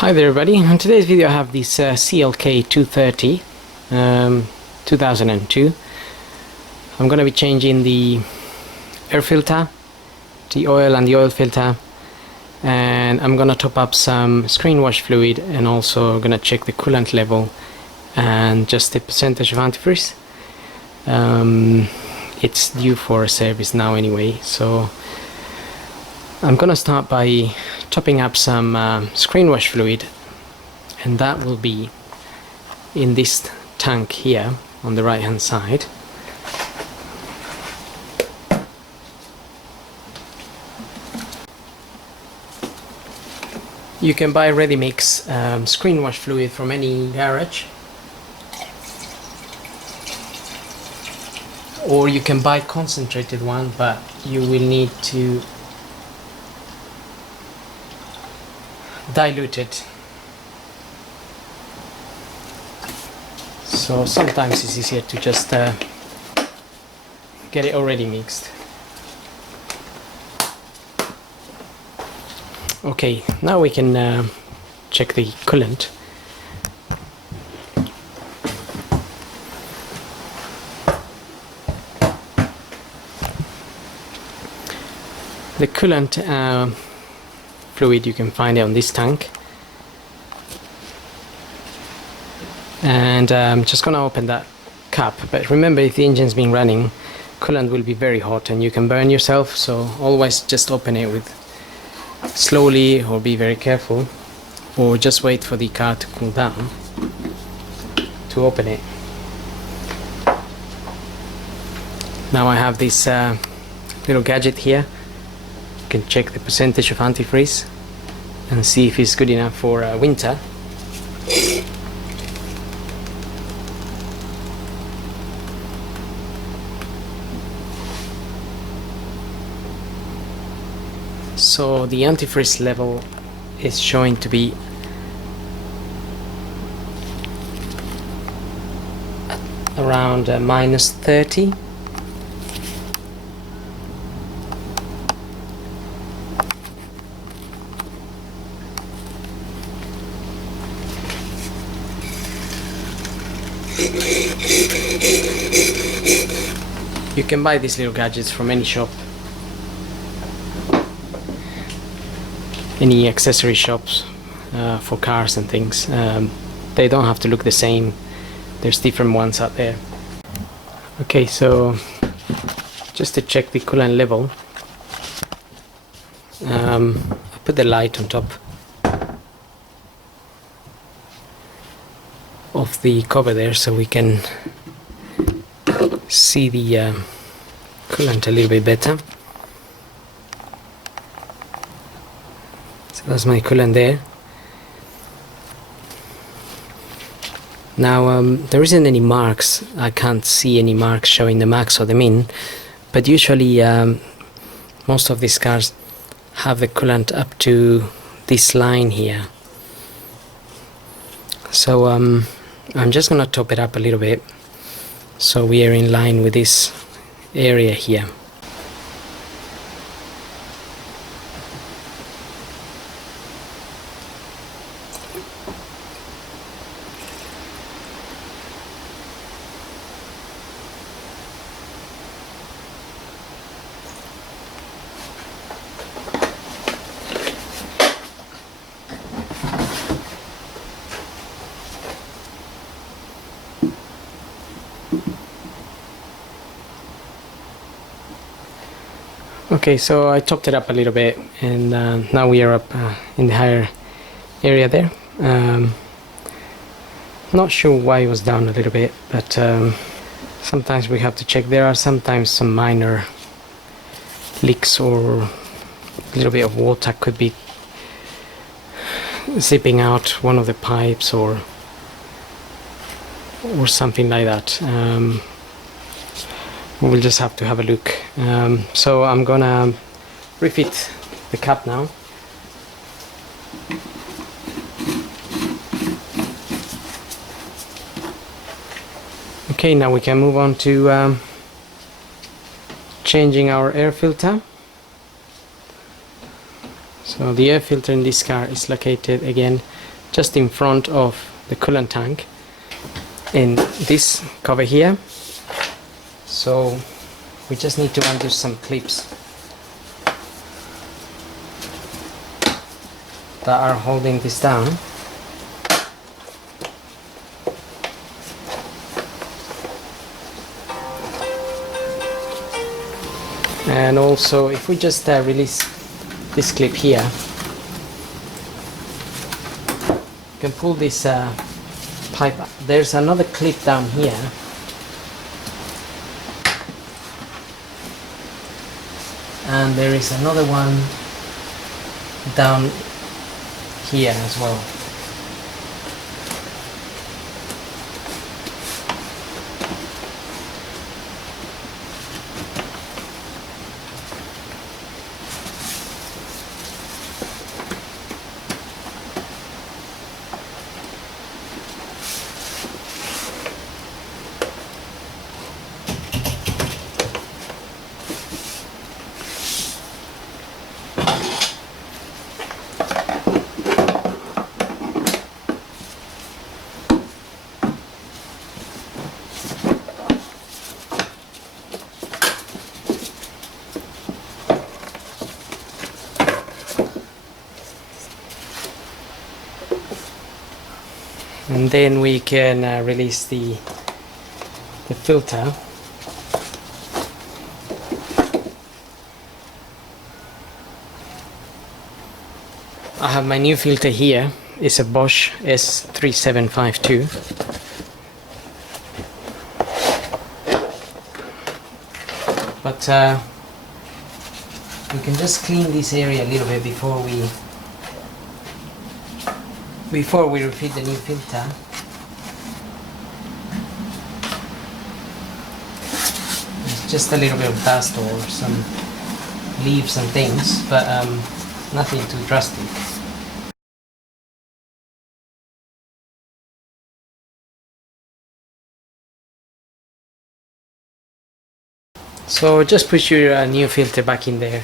Hi there everybody. In today's video I have this CLK230 2002. I'm going to be changing the air filter, the oil and the oil filter, and I'm going to top up some screen wash fluid, and also going to check the coolant level and just the percentage of antifreeze. It's due for a service now anyway, so I'm going to start by topping up some screen wash fluid, and that will be in this tank here on the right hand side. You can buy ready mix screen wash fluid from any garage, or you can buy concentrated one, but you will need to dilute it. So sometimes it's easier to just get it already mixed. Okay, now we can check the coolant. The coolant fluid, you can find it on this tank, and I'm just gonna open that cap. But remember, if the engine's been running, coolant will be very hot and you can burn yourself, so always just open it with slowly, or be very careful, or just wait for the car to cool down to open it. Now I have this little gadget here. You can check the percentage of antifreeze and see if it's good enough for winter. So the antifreeze level is showing to be around -30. You can buy these little gadgets from any shop, any accessory shops for cars and things. They don't have to look the same. There's different ones out there. Okay, so just to check the coolant level, I put the light on top of the cover there so we can see the coolant a little bit better. So that's my coolant there. Now there isn't any marks. I can't see any marks showing the max or the min, but usually most of these cars have the coolant up to this line here. So I'm just gonna top it up a little bit so we are in line with this area here. Okay, so I topped it up a little bit, and now we are up in the higher area there. Not sure why it was down a little bit, but sometimes we have to check. There are sometimes some minor leaks, or a little bit of water could be zipping out one of the pipes, or something like that. We'll just have to have a look. So I'm gonna refit the cap now. Okay, now we can move on to changing our air filter. So the air filter in this car is located again just in front of the coolant tank in this cover here. So we just need to undo some clips that are holding this down. And also, if we just release this clip here, you can pull this pipe up. There's another clip down here, and there is another one down here as well. And then we can release the filter. I have my new filter here. It's a Bosch S3752. But we can just clean this area a little bit before we refill the new filter. There's just a little bit of dust or some leaves and things, but nothing too drastic. So just put your new filter back in there,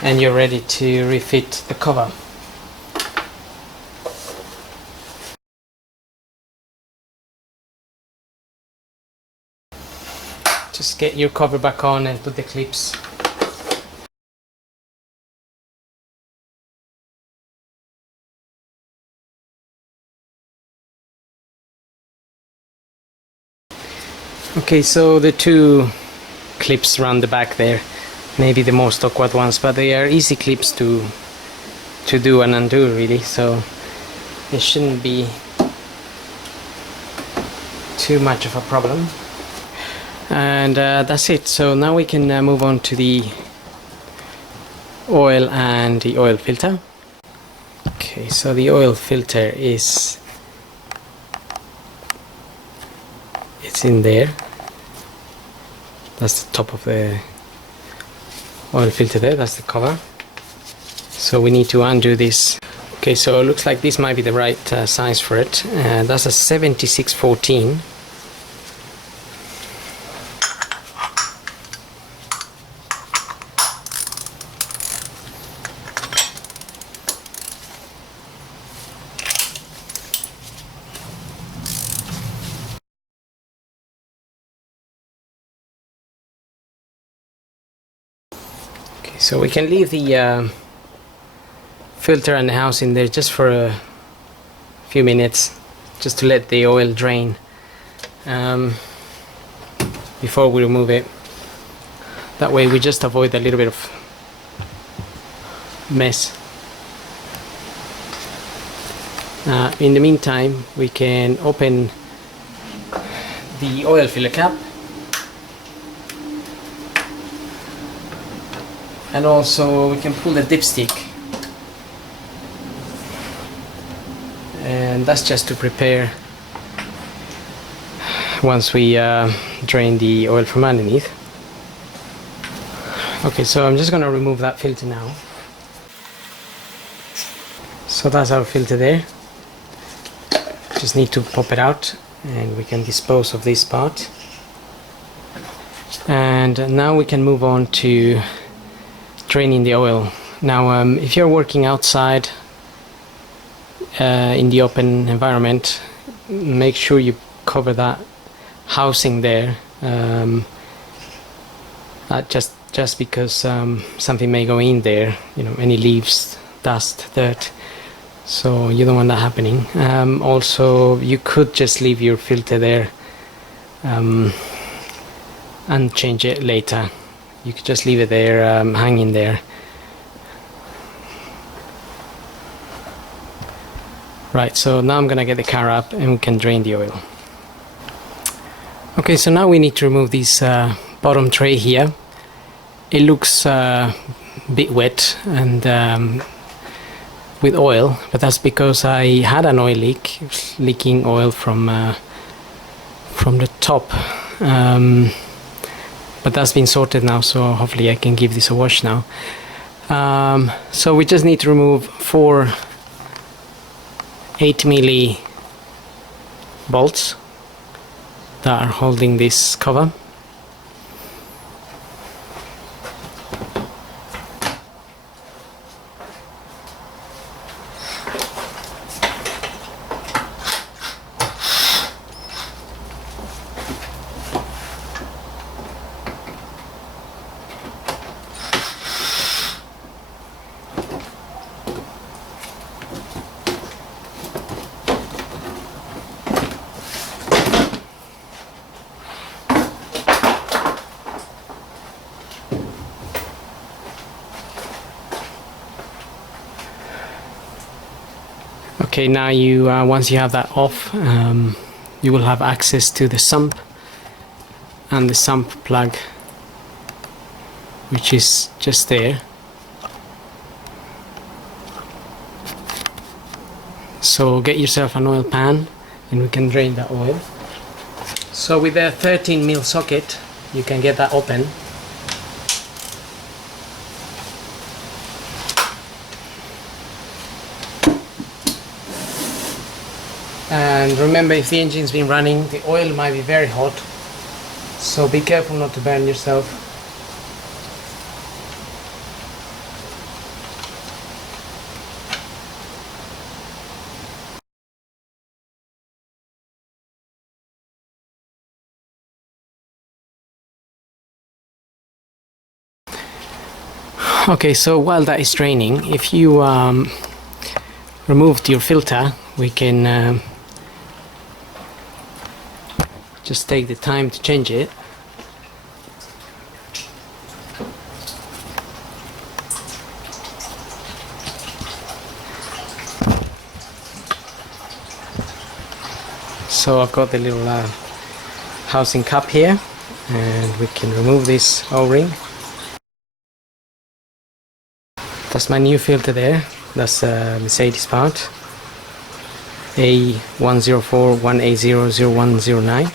and you're ready to refit the cover. Just get your cover back on and put the clips. Okay, so the two clips around the back there, maybe the most awkward ones, but they are easy clips to do and undo really, so it shouldn't be too much of a problem. And that's it. So now we can move on to the oil and the oil filter. Okay, so the oil filter it's in there. That's the top of the oil filter there, that's the cover. So we need to undo this. Okay, so it looks like this might be the right size for it. That's a 7614. So we can leave the filter and the house in there just for a few minutes, just to let the oil drain before we remove it. That way we just avoid a little bit of mess. In the meantime, we can open the oil filler cap. And also we can pull the dipstick, and that's just to prepare once we drain the oil from underneath. Okay, so I'm just going to remove that filter now. So that's our filter there. Just need to pop it out and we can dispose of this part. And now we can move on to draining the oil. Now if you're working outside in the open environment, make sure you cover that housing there, just because something may go in there, you know, any leaves, dust, dirt, so you don't want that happening. Also, you could just leave your filter there and change it later. You could just leave it there, hanging there. Right, so now I'm gonna get the car up and we can drain the oil. Okay, so now we need to remove this bottom tray here. It looks a bit wet and with oil, but that's because I had an oil leak. It was leaking oil from the top, but that's been sorted now, so hopefully I can give this a wash now. So we just need to remove 4 8mm bolts that are holding this cover. Okay, now you once you have that off, you will have access to the sump and the sump plug, which is just there. So get yourself an oil pan and we can drain that oil. So with a 13mm socket you can get that open. And remember, if the engine's been running, the oil might be very hot, so be careful not to burn yourself. Okay, so while that is draining, if you removed your filter, we can just take the time to change it. So I've got the little housing cap here, and we can remove this O-ring. That's my new filter there. That's a Mercedes part, A1041800109.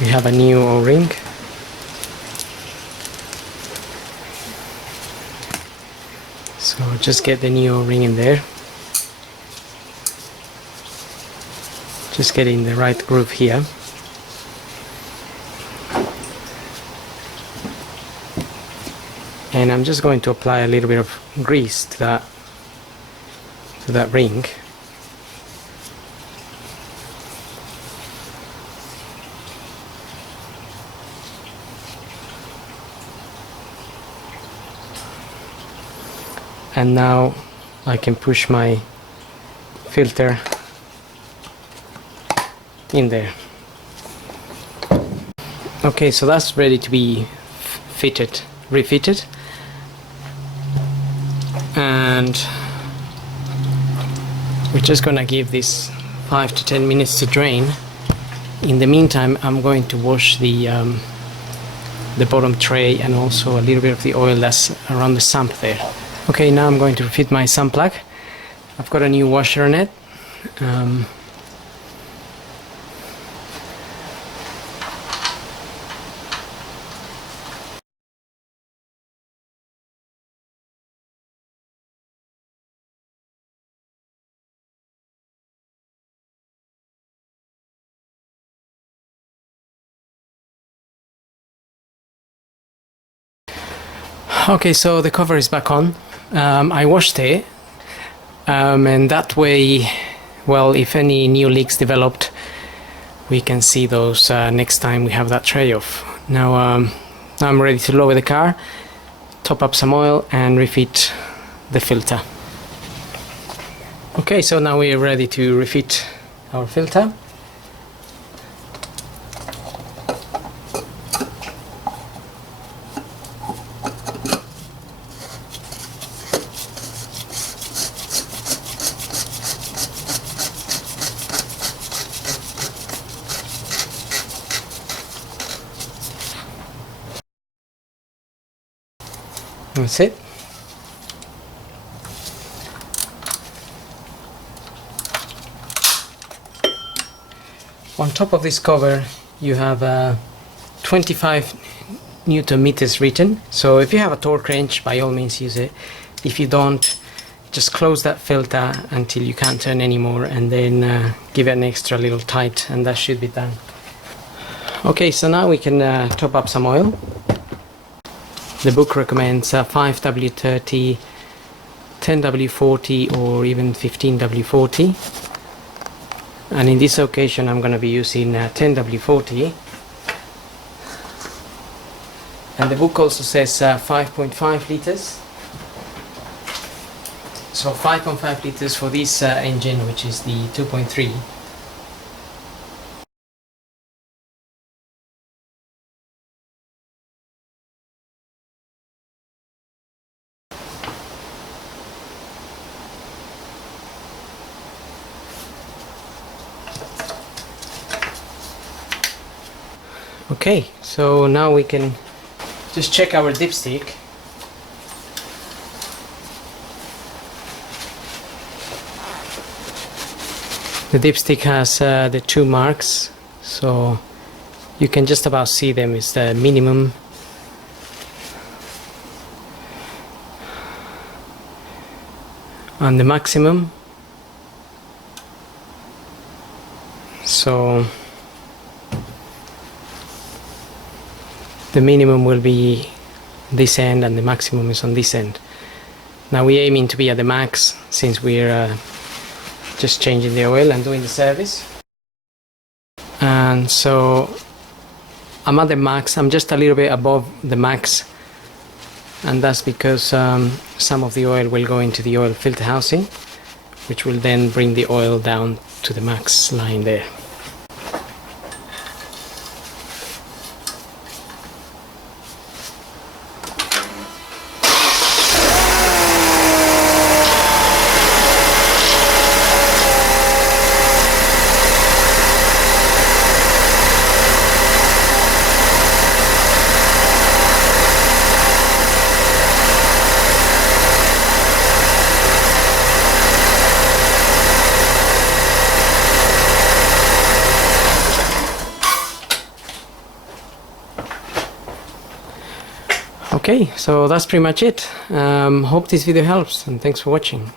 We have a new O-ring. So just get the new O-ring in there. Just get in the right groove here. And I'm just going to apply a little bit of grease to that ring. And now I can push my filter in there. Okay, so that's ready to be refitted. And we're just gonna give this 5 to 10 minutes to drain. In the meantime, I'm going to wash the bottom tray and also a little bit of the oil that's around the sump there. Okay, now I'm going to refit my sump plug. I've got a new washer on it. Okay, so the cover is back on. I washed it, and that way, well, if any new leaks developed, we can see those next time we have that tray off. Now I'm ready to lower the car, top up some oil and refit the filter. Okay, so now we're ready to refit our filter. That's it. On top of this cover you have 25 Newton meters written, so if you have a torque wrench, by all means use it. If you don't, just close that filter until you can't turn anymore, and then give it an extra little tight, and that should be done. Okay, so now we can top up some oil. The book recommends 5W30, 10W40 or even 15W40, and in this occasion I'm going to be using 10W40, and the book also says 5.5 liters, so 5.5 liters for this engine, which is the 2.3. Okay, so now we can just check our dipstick. The dipstick has the two marks, so you can just about see them. It's the minimum and the maximum. So the minimum will be this end and the maximum is on this end. Now we're aiming to be at the max since we're just changing the oil and doing the service. And so I'm at the max. I'm just a little bit above the max, and that's because some of the oil will go into the oil filter housing, which will then bring the oil down to the max line there. Okay, so that's pretty much it. Hope this video helps, and thanks for watching.